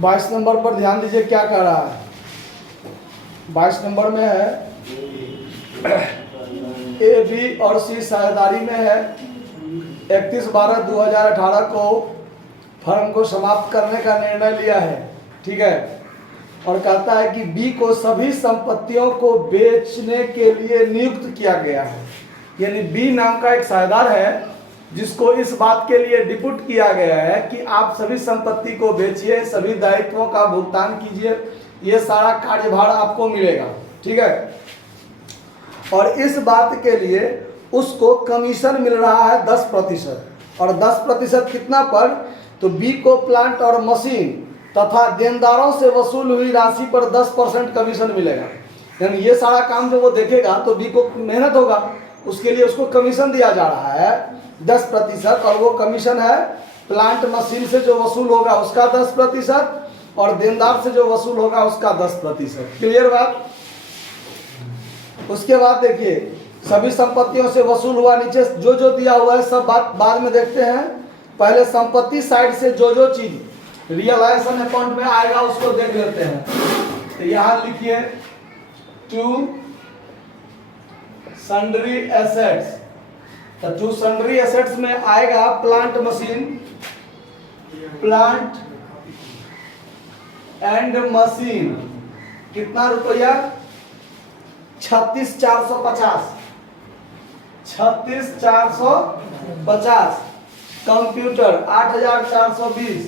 22 number पर ध्यान दीजिए क्या कह रहा है। 22 नंबर में है ए, बी और सी साझेदारी में है। 31/12/2018 को फर्म को समाप्त करने का निर्णय लिया है, ठीक है। और कहता है कि बी को सभी संपत्तियों को बेचने के लिए नियुक्त किया गया है। यानी बी नाम का एक साझेदार है जिसको इस बात के लिए डिप्यूट किया गया है कि आप सभी संपत्ति को बेचिए, सभी दायित्वों का भुगतान कीजिए, ये सारा कार्यभार आपको मिलेगा, ठीक है। और इस बात के लिए उसको कमीशन मिल रहा है 10%। और 10% कितना पर? तो बी को प्लांट और मशीन तथा देनदारों से वसूल हुई राशि पर 10% कमीशन मिलेगा। यानी ये सारा काम जो वो देखेगा तो बी को मेहनत होगा, उसके लिए उसको कमीशन दिया जा रहा है 10%। और वो कमीशन है प्लांट मशीन से जो वसूल होगा उसका 10% और देनदार से जो वसूल होगा उसका 10%। क्लियर बात? उसके बाद देखिए सभी संपत्तियों से वसूल हुआ, नीचे जो जो दिया हुआ है सब बात बाद में देखते हैं। पहले संपत्ति साइड से जो जो चीज रियलाइजेशन अकाउंट में आएगा उसको देख लेते हैं। तो यहां लिखिए टू सन्ड्री एसेट्स। तो टू सन्ड्री एसेट्स में आएगा plant machine, plant and machine कितना रुपया? 36,450। 36,450। कंप्यूटर 8,420।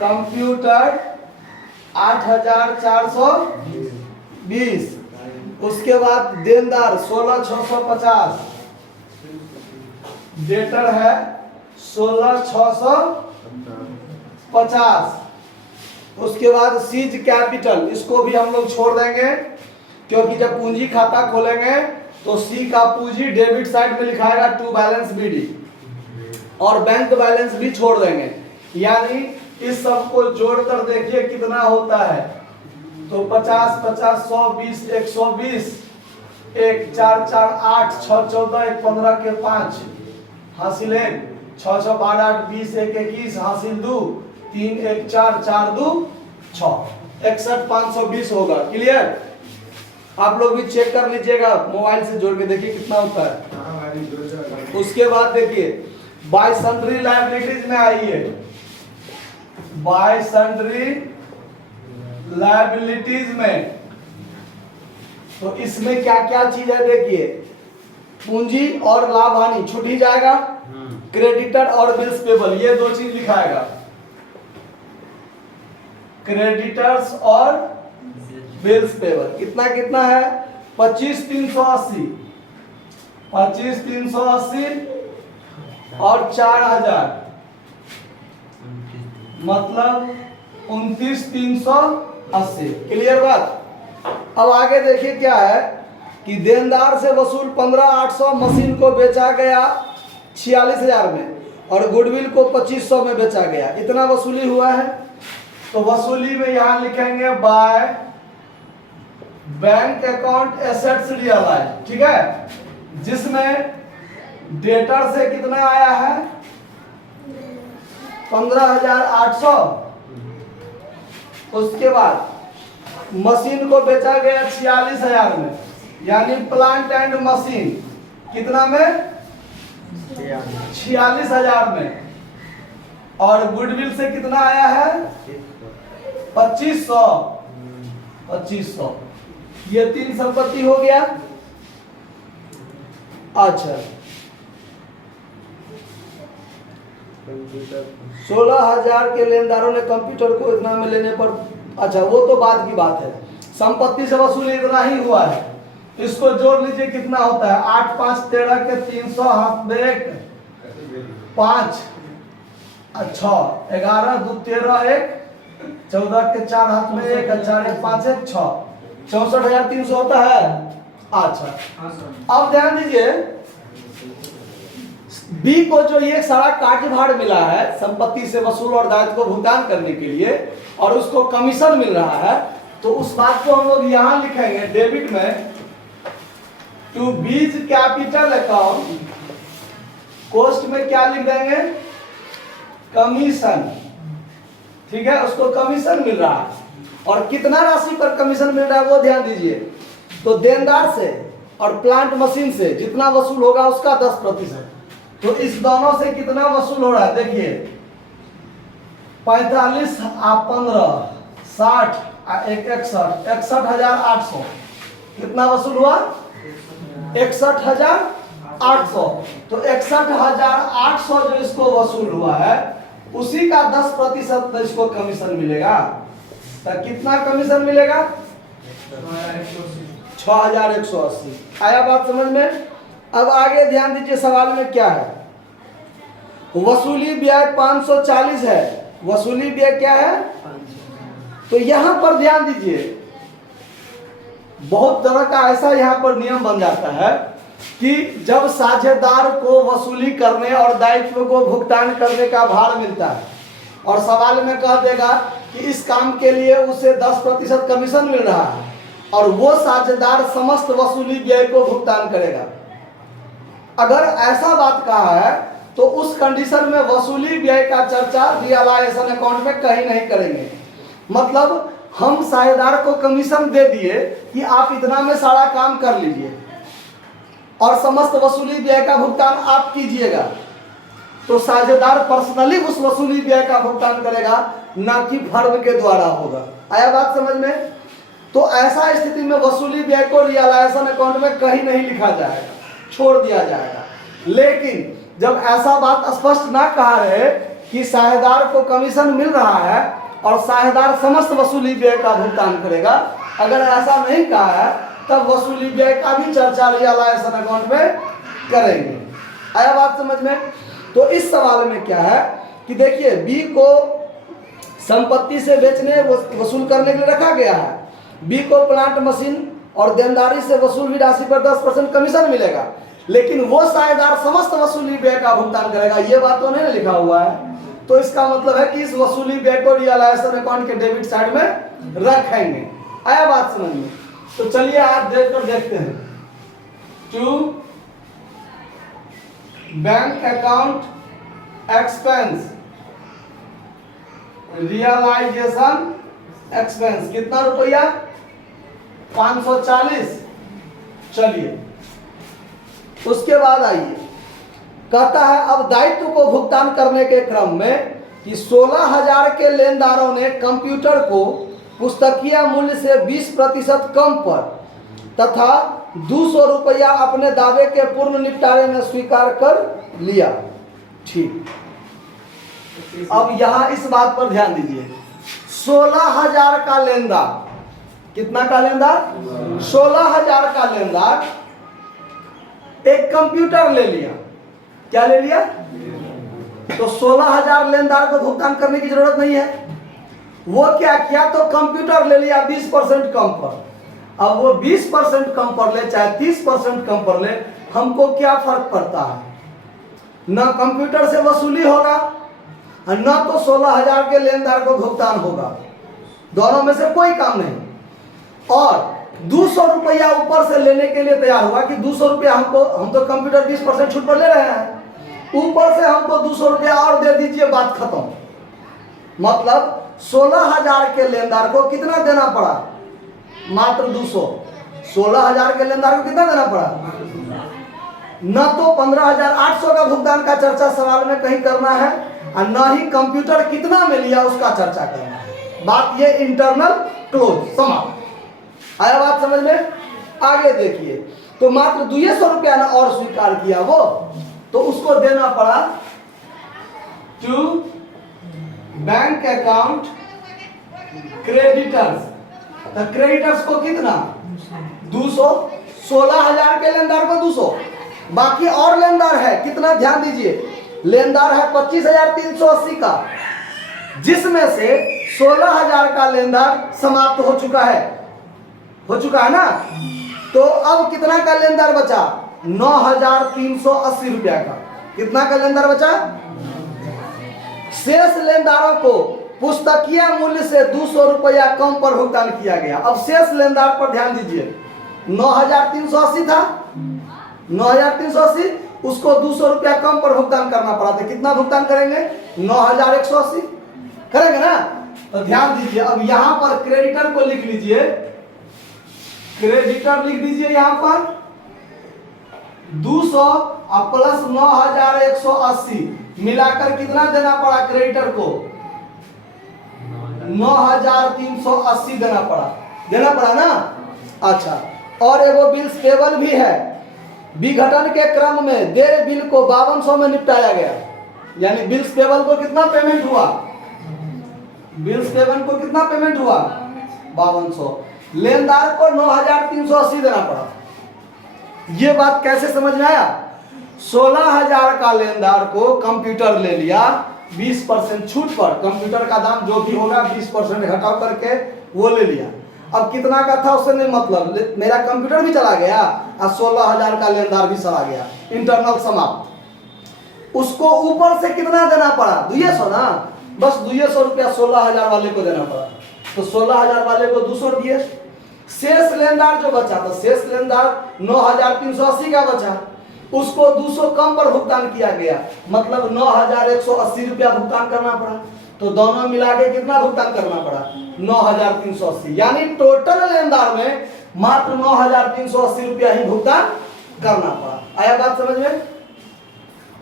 कंप्यूटर 8,420। उसके बाद देनदार 16,650। डेटर है 16,650। उसके बाद सीज कैपिटल, इसको भी हम लोग छोड़ देंगे क्योंकि जब पूंजी खाता खोलेंगे तो सी का पूंजी डेबिट साइड में लिखाएगा टू बैलेंस बीडी, और बैंक बैलेंस भी छोड़ देंगे। यानी इस सब को जोड़कर देखिए कितना होता है। तो 50, 50, 100, 20, 120, 1, 4, 4, 8, 6, 14, 1, 15 के 5 हासिल 1, 6, 6, 12, 8, 20, 1, 21 हासिल 2, 3, 1, 4, 4, 2, 6, 61,520 होगा। क्लियर? आप लोग भी चेक कर लीजिएगा, मोबाइल से जोड़ के देखिए कितना होता है। उसके बाद देखिए बाय सन्ड्री लायबिलिटीज में आइए। बाय सन्ड्री लायबिलिटीज में तो इसमें क्या क्या चीज है देखिए। पूंजी और लाभ हानि छूट ही जाएगा। क्रेडिटर और बिल्स पेबल ये दो चीज लिखाएगा। क्रेडिटर्स और बिल्स पेबल कितना कितना है? 25,380। 25,380 और 4,000 मतलब 29,380। क्लियर बात? अब आगे देखिए क्या है कि देनदार से वसूल 15,800 मशीन को बेचा गया 46,000 में और गुडविल को 2,500 में बेचा गया। इतना वसूली हुआ है। तो वसूली में यहां लिखेंगे by bank account assets realise, ठीक है, जिसमें डेटर से कितना आया है? 15,800। उसके बाद मशीन को बेचा गया 46,000 में, यानी प्लांट एंड मशीन कितना में? 46,000 में। और गुडविल से कितना आया है? 2,500। 2,500। ये तीन संपत्ति हो गया। अच्छा 16,000 के लेनदारों ने कंप्यूटर को इतना में लेने पर, अच्छा वो तो बाद की बात है। संपत्ति से वसूली इतना ही हुआ है। इसको जोड़ लीजिए कितना होता है? 8, 5, 13 के 300 हाथ में 1, 5, 6, 11, 2, 13, 1, 14 के 4 हाथ में 1, 4, 1, 5, 1, 6, 64,300 होता है। अच्छा अब ध्यान दीजिए बी को जो ये सारा कार्यभार मिला है संपत्ति से वसूल और दायित्व को भुगतान करने के लिए और उसको कमीशन मिल रहा है, तो उस बात को हम लोग यहां लिखेंगे डेबिट में टू बीज कैपिटल अकाउंट। कॉस्ट में क्या लिख देंगे? कमीशन। ठीक है, उसको कमीशन मिल रहा है। और कितना राशि पर कमीशन मिल रहा है वो ध्यान दीजिए। तो देनदार से और प्लांट मशीन से जितना वसूल होगा उसका 10%। तो इस दोनों से कितना वसूल हो रहा है देखिए, 45 आप 15 60 एक 61,800 कितना वसूल हुआ? 61,800। तो 61,800 जो इसको वसूल हुआ है उसी का 10% इसको कमीशन मिलेगा। तो कितना कमीशन मिलेगा? 6,180। आया बात समझ में? अब आगे ध्यान दीजिए, सवाल में क्या है? वसूली व्यय 540 है। वसूली व्यय क्या है? तो यहां पर ध्यान दीजिए, बहुत तरह का ऐसा यहां पर नियम बन जाता है कि जब साझेदार को वसूली करने और दायित्व को भुगतान करने का भार मिलता है और सवाल में कह देगा कि इस काम के लिए उसे 10% कमीशन मिल रहा है और वो साझेदार समस्त वसूली व्यय को भुगतान करेगा। अगर ऐसा बात कहा है तो उस कंडीशन में वसूली व्यय का चर्चा रियलाइजेशन अकाउंट में कहीं नहीं करेंगे। मतलब हम साझेदार को कमीशन दे दिए कि आप इतना में सारा काम कर लीजिए और समस्त वसूली व्यय का भुगतान आप कीजिएगा, तो साझेदार पर्सनली उस वसूली व्यय का भुगतान करेगा, ना कि फर्म के द्वारा होगा। आया बात समझ में? तो ऐसा स्थिति में वसूली व्यय को रियलाइजेशन अकाउंट में कहीं नहीं लिखा जाएगा, छोड़ दिया जाएगा। लेकिन जब ऐसा बात स्पष्ट ना कहा रहे कि साझेदार को कमीशन मिल रहा है और साझेदार समस्त वसूली व्यय का भुगतान करेगा, अगर ऐसा नहीं कहा है तब वसूली व्यय का भी चर्चा रियलाइजेशन अकाउंट में करेंगे। आया बात समझ में? तो इस सवाल में क्या है कि देखिए, बी को संपत्ति से बेचने वसूल करने के लिए रखा गया है। बी को प्लांट मशीन और देनदारी से वसूल हुई राशि पर 10% कमीशन मिलेगा, लेकिन वो साझेदार समस्त वसूली व्यय का भुगतान करेगा। ये बात तो नहीं लिखा हुआ है। तो इसका मतलब है कि इस वसूली व्यय को रियलाइजेशन अकाउंट के डेबिट साइड में रखेंगे। आया बात समझ में? तो चलिए आप देखकर देखते हैं। To bank account expense, realisation expense कितना रुपया? 540। चलिए उसके बाद आइए, कहता है अब दायित्व को भुगतान करने के क्रम में कि 16,000 के लेनदारों ने कंप्यूटर को पुस्तकीय मूल्य से 20% कम पर तथा 200 रुपया अपने दावे के पूर्ण निपटारे में स्वीकार कर लिया। ठीक, अब यहां इस बात पर ध्यान दीजिए, 16,000 का लेनदार, कितना का लेनदार? 16,000 का लेनदार एक कंप्यूटर ले लिया। क्या ले लिया? तो 16,000 लेनदार को भुगतान करने की जरूरत नहीं है। वो क्या किया? तो कंप्यूटर ले लिया 20% कम पर। अब वो 20% कम पर ले चाहे 30% कम पर ले, हमको क्या फर्क पड़ता है? ना कंप्यूटर से वसूली होगा और ना तो 16,000 के लेनदार को भुगतान होगा, दोनों में से कोई काम नहीं। और 200 रुपया ऊपर से लेने के लिए तैयार हुआ कि 200 रुपया हमको, हम तो कंप्यूटर 20% छूट पर ले रहे हैं, ऊपर से हमको 200 रुपया और दे दीजिए, बात खत्म। मतलब 16,000 के लेनदार को कितना देना पड़ा? मात्र 200। 16,000 के लेनदार को कितना देना पड़ा? न तो 15,800 का भुगतान का चर्चा सवाल में कहीं करना है और न ही कंप्यूटर कितना में लिया उसका चर्चा करना है। बात ये इंटरनल क्लोज, समाप्त। आया बात समझ में? आगे देखिए, तो मात्र 200 रुपया ना और स्वीकार किया वो, तो उसको देना पड़ा टू बैंक अकाउंट क्रेडिटर्स। तो क्रेडिटर्स को कितना? 200। 16,000 के लेनदार को 200, बाकी और लेनदार है कितना? ध्यान दीजिए, लेनदार है 25,380 का, जिसमें से 16,000 का लेनदार समाप्त हो चुका है ना। तो अब कितना का लेनदार बचा? 9,380 रुपया का। कितना का लेनदार बचा? शेष लेनदारों को पुस्तकीय मूल्य से 200 रुपया कम पर भुगतान किया गया। अब शेष लेनदार पर ध्यान दीजिए, 9,380 था, 9,380, उसको 200 रुपया कम पर भुगतान करना पड़ा। तो कितना भुगतान करेंगे? 9,180 करेंगे ना। तो ध्यान दीजिए, अब यहां पर क्रेडिटर को लिख लीजिए, क्रेडिटर लिख दीजिए यहां पर 200 और प्लस 9180 मिलाकर कितना देना पड़ा क्रेडिटर को? 9380 देना पड़ा ना। अच्छा, और एगो बिल्स पेबल भी है। विघटन के क्रम में देय बिल को 5200 में निपटाया गया, यानी बिल्स पेबल को कितना पेमेंट हुआ? बिल्स पेबल को कितना पेमेंट हुआ? 5200। लेनदार को 9380 देना पड़ा। ये बात कैसे समझ में आया? 16000 का लेनदार को कंप्यूटर ले लिया 20% छूट पर, कंप्यूटर का दाम जो भी होगा 20% घटाव करके वो ले लिया। अब कितना का था उससे नहीं मतलब, मेरा कंप्यूटर भी चला गया और 16000 का लेनदार भी चला गया, इंटरनल समाप्त। उसको ऊपर से कितना देना पड़ा? 200 ना, बस 200 रुपया 16000 वाले को देना पड़ा। तो 16000 वाले को 200 दिए। शेष लेनदार जो बचा, तो शेष लेनदार 9380 का बचा, उसको 200 कम पर भुगतान किया गया, मतलब 9180 रुपया भुगतान करना पड़ा। तो दोनों मिला के कितना भुगतान करना पड़ा? 9380, यानी टोटल लेनदार में मात्र 9380 रुपया ही भुगतान करना पड़ा। आया बात समझ में?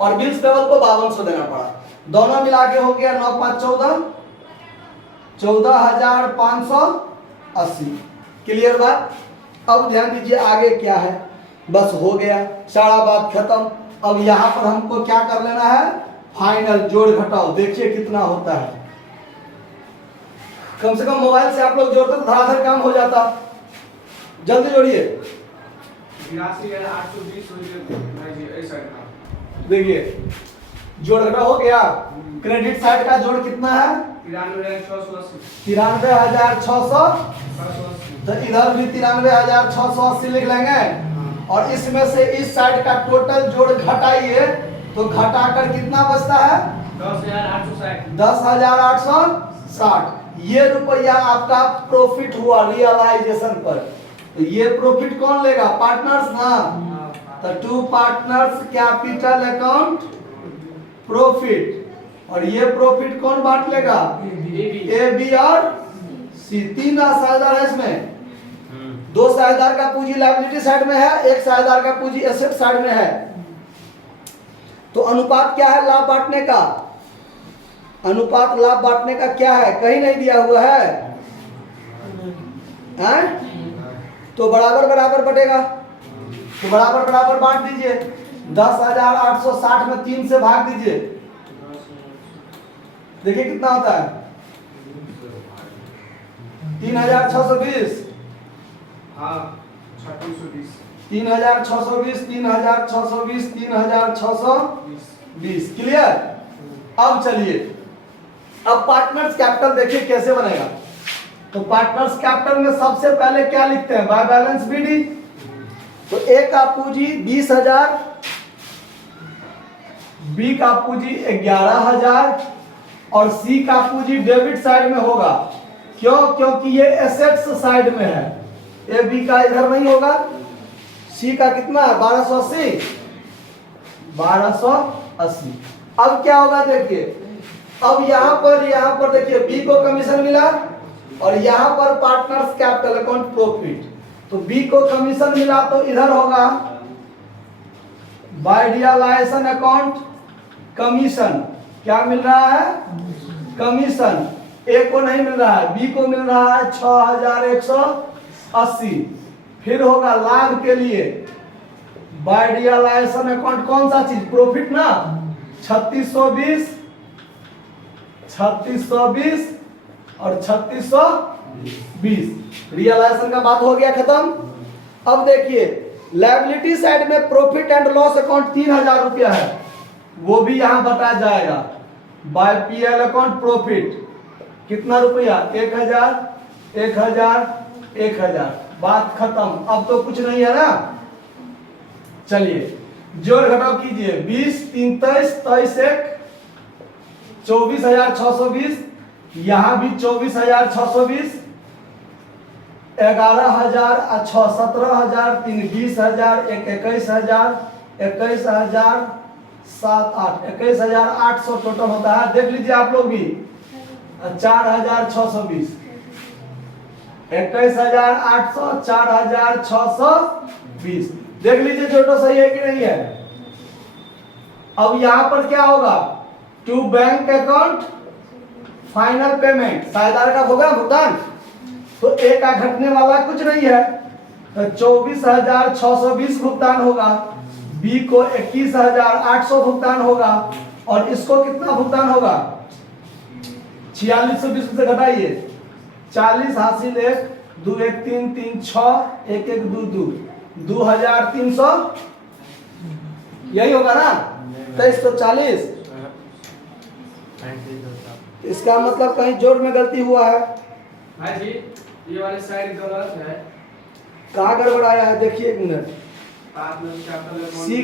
और बिल्स पेबल को 5200 देना पड़ा। दोनों मिला के हो गया 9 5 14, 14580। क्लियर बात? अब ध्यान दीजिए आगे क्या है। बस हो गया, सारा बात खत्म। अब यहां पर हमको क्या कर लेना है? फाइनल जोड़ घटाओ। देखिए कितना होता है। कम से कम मोबाइल से आप लोग जोड़ते तो धड़ाधड़ काम हो जाता। जल्दी जोड़िए। 83,820 देखिए जोड़ घटाओ हो गया। क्रेडिट साइड का जोड़ कितना है? 93,680। तो इधर भी 93,680 लिख लेंगे, और इसमें से इस साइड का टोटल जोड़ घटाइए तो घटाकर कितना बचता है? 10,860। ये रुपया आपका प्रॉफिट हुआ रियलाइजेशन पर। तो ये प्रॉफिट कौन लेगा? पार्टनर्स ना। तो to partners capital account profit, और ये प्रॉफिट कौन बांट लेगा? ए बी और सी। 3 साझेदार है इसमें। 2 साझेदार का पूंजी लायबिलिटी साइड में है, 1 साझेदार का पूंजी एसेट साइड में है। तो अनुपात क्या है लाभ बांटने का? अनुपात लाभ बांटने का क्या है? कहीं नहीं दिया हुआ है, हैं? तो बराबर बराबर बटेगा, तो बराबर बराबर बांट दीजिए। 10,860 में 3 से भाग दीजिए, देखिए कितना होता है? 3,620। 3,620, 3,620, 3,620। क्लियर? अब चलिए, अब पार्टनर्स कैपिटल देखिए कैसे बनेगा। तो पार्टनर्स कैपिटल में सबसे पहले क्या लिखते हैं? By balance BD. तो ए का पूंजी 20,000, बी का पूंजी 11,000 और सी का पूंजी डेबिट साइड में होगा। क्यों? क्योंकि ये एसेट्स साइड में है। ए बी का इधर नहीं होगा। सी का कितना? 1280। 1280। अब क्या होगा देखिए, अब यहां पर देखिए बी को कमीशन मिला और यहां पर पार्टनर्स कैपिटल अकाउंट प्रॉफिट। तो बी को कमीशन मिला तो इधर होगा बाय रियलाइजेशन अकाउंट कमीशन। क्या मिल रहा है? कमीशन। ए को नहीं मिल रहा है, बी को मिल रहा है 6,180। फिर होगा लाभ के लिए बाय रियलाइजेशन अकाउंट कौन सा चीज? प्रॉफिट ना। 3620 और 3620। रियलाइजेशन का बात हो गया खत्म। अब देखिए लायबिलिटी साइड में प्रॉफिट एंड लॉस अकाउंट 3,000 रुपया है, वो भी यहां बताया जाएगा। बाय पीएल अकाउंट प्रॉफिट कितना रुपया? 1,000, 1,000, 1,000। बात खत्म। अब तो कुछ नहीं है ना। चलिए जोड़ घटाव कीजिए। 20 3 23 23 1 24,620। यहां भी 24,620। 11,006 17,000 3 20,000 1 21,000 21,000 7 8 21,800 टोटल होता है। देख लीजिए आप लोग भी। 4,620, 21,800, 4,620। देख लीजिए जोटो सही है कि नहीं है। अब यहां पर क्या होगा, to bank account final payment, साझेदार का होगा भुगतान, तो एक का घटने वाला कुछ नहीं है, तो 24,620 भुगतान होगा, बी को 21,800 भुगतान होगा, और इसको कितना भुगतान होगा, 4620 से घटाइए, 40 हासिल 1, 2 1 3 3 6 1 1 2 2, 2,300 यही होगा ना, 2340। इसका मतलब कहीं जोड़ में गलती हुआ है भाई जी, ये वाली साइड गलत है। कहाँ गड़बड़ाया है देखिए एक मिनट। सी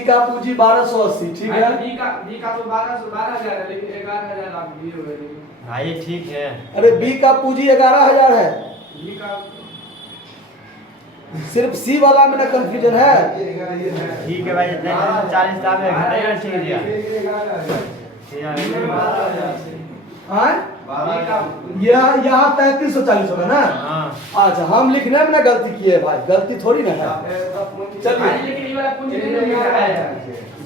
का पूंजी 1280, ठीक है। बी का तो 12,000 है, लेकिन 11,000 आप दिए हुए हैं। भाई ठीक है। अरे बी का पूंजी 11,000 है, बी का सिर्फ सी वाला में ना कंफ्यूजन है। ठीक है भाई, 40 दाम है, घटेगा ठीक है। हाँ यहाँ 3340 होगा ना। हाँ अच्छा, हम लिखने में ना गलती किए भाई, गलती थोड़ी ना है। चलिए, लेकिन ये वाला पूंजी नहीं लिखा है।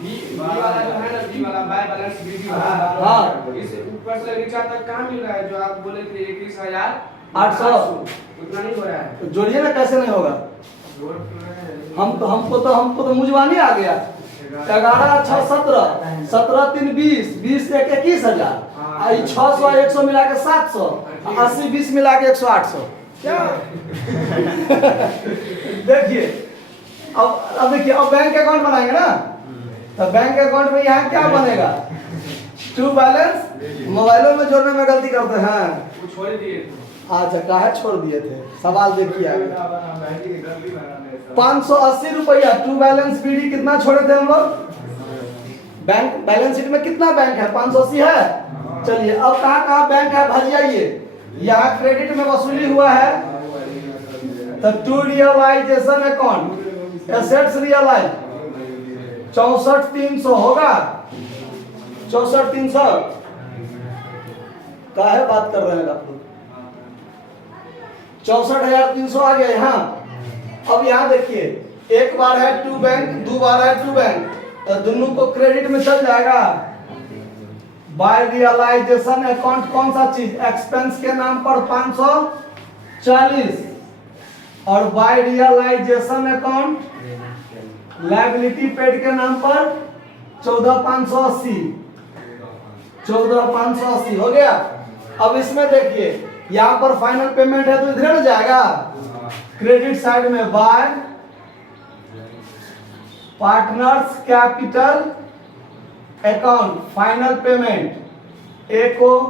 बी वाला जो है ना, बी वाला बाय बैलेंस बी वाला, हाँ, इस ऊपर से नीचे तक कहाँ मिल रहा है, जो आप बोले थे 21,800 उतना नहीं हो रहा है। तो जोड़िए ना, कैसे नहीं होगा। हमको तो मुझवानी आ गया। 11 6 17, 17 3 20, 20 1 21,000, 600 100 मिला के 700, 80 20 मिला के 100 क्या देखिए। अब देखिए, अब बैंक अकाउंट बनाएंगे ना, तो बैंक अकाउंट में यहाँ क्या बनेगा, टू बैलेंस, मोबाइलों में जोड़ने में गलती करते हैं। वो छोड़ दिए थे। अच्छा, काहे छोड़ दिए थे, सवाल देखिए आगे। 580 रुपया टू बैलेंस बीडी कितना छोड़े थे हम लोग, बैंक बैलेंस शीट में कितना बैंक है, 580 है। चलिए, अब कहाँ बैंक है भर जाइए। यहाँ क्रेडिट में वसूली हुआ है, तो to realisation account assets realise 64,300 होगा, 64,300। काहे बात कर रहे हैं आप लोग, 64,300 आ गया यहाँ। अब यहाँ देखिए, एक बार है टू बैंक, दो बार है टू बैंक, तो दोनों को क्रेडिट में चल जाएगा। बाय रियलाइजेशन अकाउंट कौन सा चीज, एक्सपेंस के नाम पर 540, और by realisation account liability paid के नाम पर 14,580, 14,580 हो गया। अब इसमें देखिए, यहाँ पर फाइनल पेमेंट है तो इधर न जाएगा, क्रेडिट साइड में by partners capital account final payment, A को,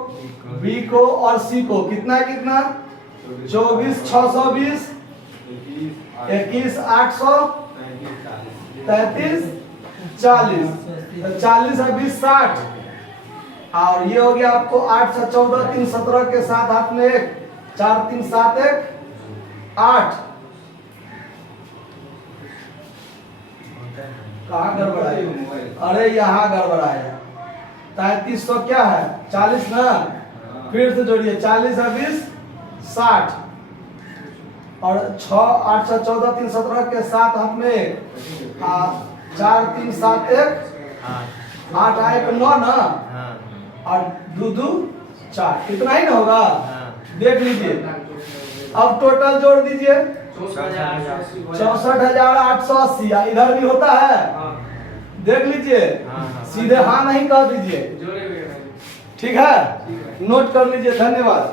बी को और सी को कितना कितना, 24,620, 21,800, 33,40, 40 है 20 60, और ये हो गया आपको 8 से 14 3 17 के साथ हाथ में 1 4 3 7 1 8। कहाँ गड़बड़ाया, अरे यहाँ गड़बड़ाया। 3300 क्या है, 40 ना, फिर से जोड़िए, 40 है 20 60, और 6 8 से 14 3 17 के साथ हाथ में 4 3 7 1 8 1 9 ना, और 2 2 4, इतना ही ना होगा। देख लीजिए, अब टोटल जोड़ दीजिए, 64,880, इधर भी होता है, देख लीजिए, सीधे हाँ नहीं कह दीजिए, ठीक है, नोट कर लीजिए। धन्यवाद।